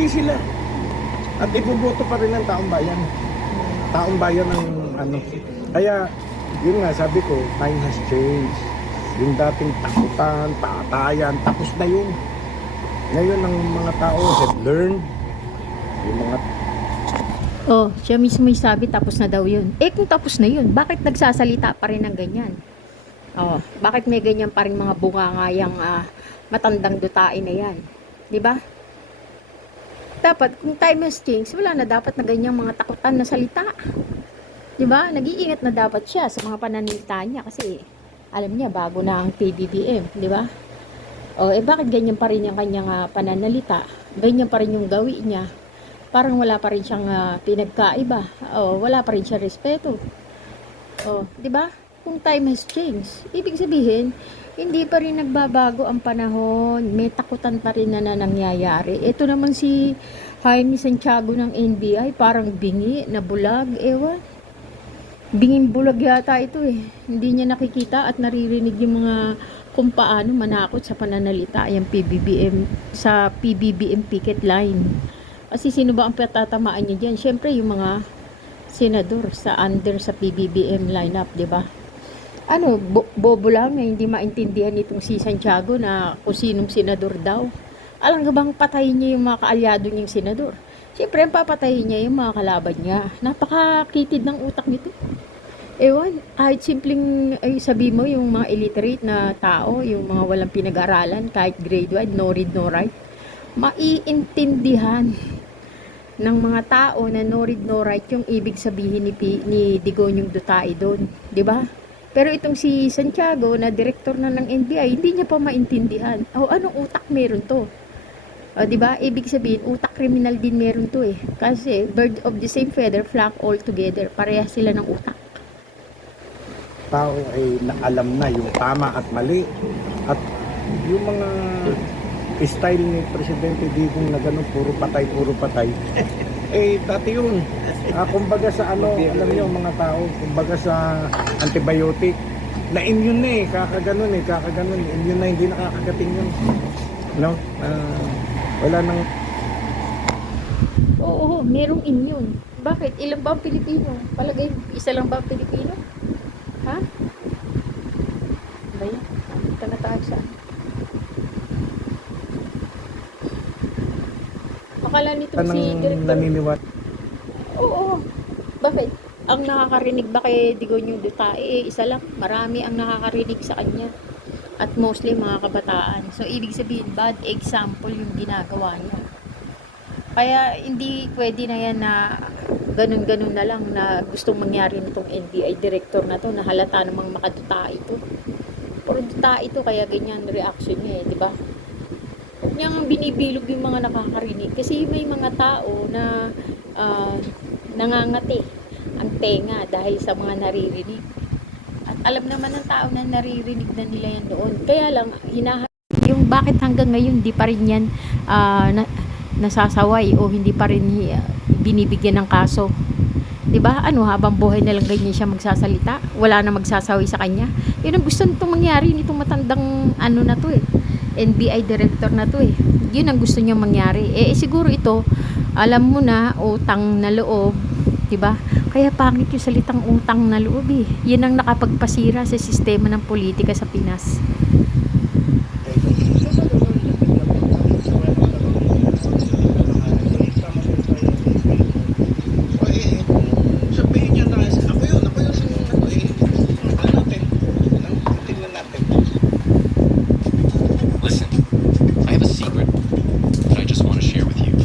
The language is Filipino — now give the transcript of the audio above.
Hindi sila. At iboboto pa rin ng taong bayan. Taong bayan ng ano. Kaya, yun nga, sabi ko, time has changed. Yung dating takutan, patayan, tapos na yun. Ngayon ang mga tao have learned. Yung mga Oh, siya mismo yung sabi tapos na daw yun. Eh kung tapos na yun, bakit nagsasalita pa rin ng ganyan? Oh, bakit may ganyan pa rin mga bungangayang matandang dutain na yan? 'Di ba? Dapat kung time has changed, wala na dapat na ganyang mga takutan na salita. 'Di ba? Nag-iingat na dapat siya sa mga pananalita niya kasi alam niya bago na ang PBBM, 'di ba? Oh, eh bakit ganyan pa rin yung kanyang pananalita? Ganyan pa rin yung gawin niya. Parang wala pa rin siyang pinagkaiba. Oh, wala pa rin siya respeto. Oh, 'di ba? Kung time has changed, ibig sabihin, hindi pa rin nagbabago ang panahon. May takutan pa rin na nangyayari. Ito naman si Jaime Santiago ng NBI, parang bingi na bulag, ewan. Binging bulag yata ito eh. Hindi niya nakikita at naririnig yung mga kung paano manakot sa pananalita yung PBBM sa PBBM picket line. Kasi sino ba ang patatamaan niya diyan? Syempre yung mga senador sa under sa PBBM lineup, 'di ba? Ano, bobo lang na hindi maintindihan nitong si Santiago na kung sinong senador daw. Alam nga bang patayin niya yung mga kaalyado niyang senador? Siyempre, ang papatayin niya yung mga kalaban niya. Napakakitid ng utak nito. Ewan, kahit simpleng ay sabi mo yung mga illiterate na tao, yung mga walang pinag-aralan, kahit grade 1, no read, no write, maiintindihan ng mga tao na no read, no write yung ibig sabihin ni Digong Duterte doon. 'Di ba? Pero itong si Santiago na director na ng NBI, hindi niya pa maintindihan. O anong utak meron to? O, 'di ba? Ibig sabihin, utak kriminal din meron to eh. Kasi bird of the same feather flock all together. Parehas sila ng utak. tao ay alam na yung tama at mali. At yung mga style ni Presidente Digong na ganun, puro patay, eh dati yun. Kumbaga sa ano, alam niyo mga tao, kumbaga sa antibiotic, na immune na kakaganon immune na, hindi nakakagating yun. No? Wala nang... Oo, merong immune. Bakit? Ilan ba ang Pilipino? Palagay, isa lang ba ang Pilipino? Ha? Ba yan? Ito na tayo sa... Akala nitong si Director... naniniwat. Oo. Bakit? Ang nakakarinig ba kay Digong Duterte? Isa lang. Marami ang nakakarinig sa kanya. At mostly mga kabataan. So, ibig sabihin, bad example yung ginagawa niya. Kaya, hindi pwede na yan na ganun-ganun na lang na gustong mangyari nitong NBI director na to na halata namang makaduta ito. Puro duta ito, kaya ganyan reaction niya eh, di ba? Huwag niyang binibilog yung mga nakakarinig kasi may mga tao na nangangati ang tenga dahil sa mga naririnig. At alam naman ng tao na naririnig na nila yan noon. Kaya lang, yung bakit hanggang ngayon di pa rin yan nasasaway o hindi pa rin binibigyan ng kaso. 'Di ba? Ano, habang buhay na lang ganyan siya magsasalita, wala na magsasawi sa kanya. 'Yun ang gusto nitong mangyari nitong matandang ano na 'to eh. NBI director na 'to eh. 'Yun ang gusto niya mangyari. Siguro ito, alam mo na, utang na loob, 'di ba? Kaya pangit yung salitang utang na loob eh. 'Yan ang nakapagpasira sa sistema ng politika sa Pinas.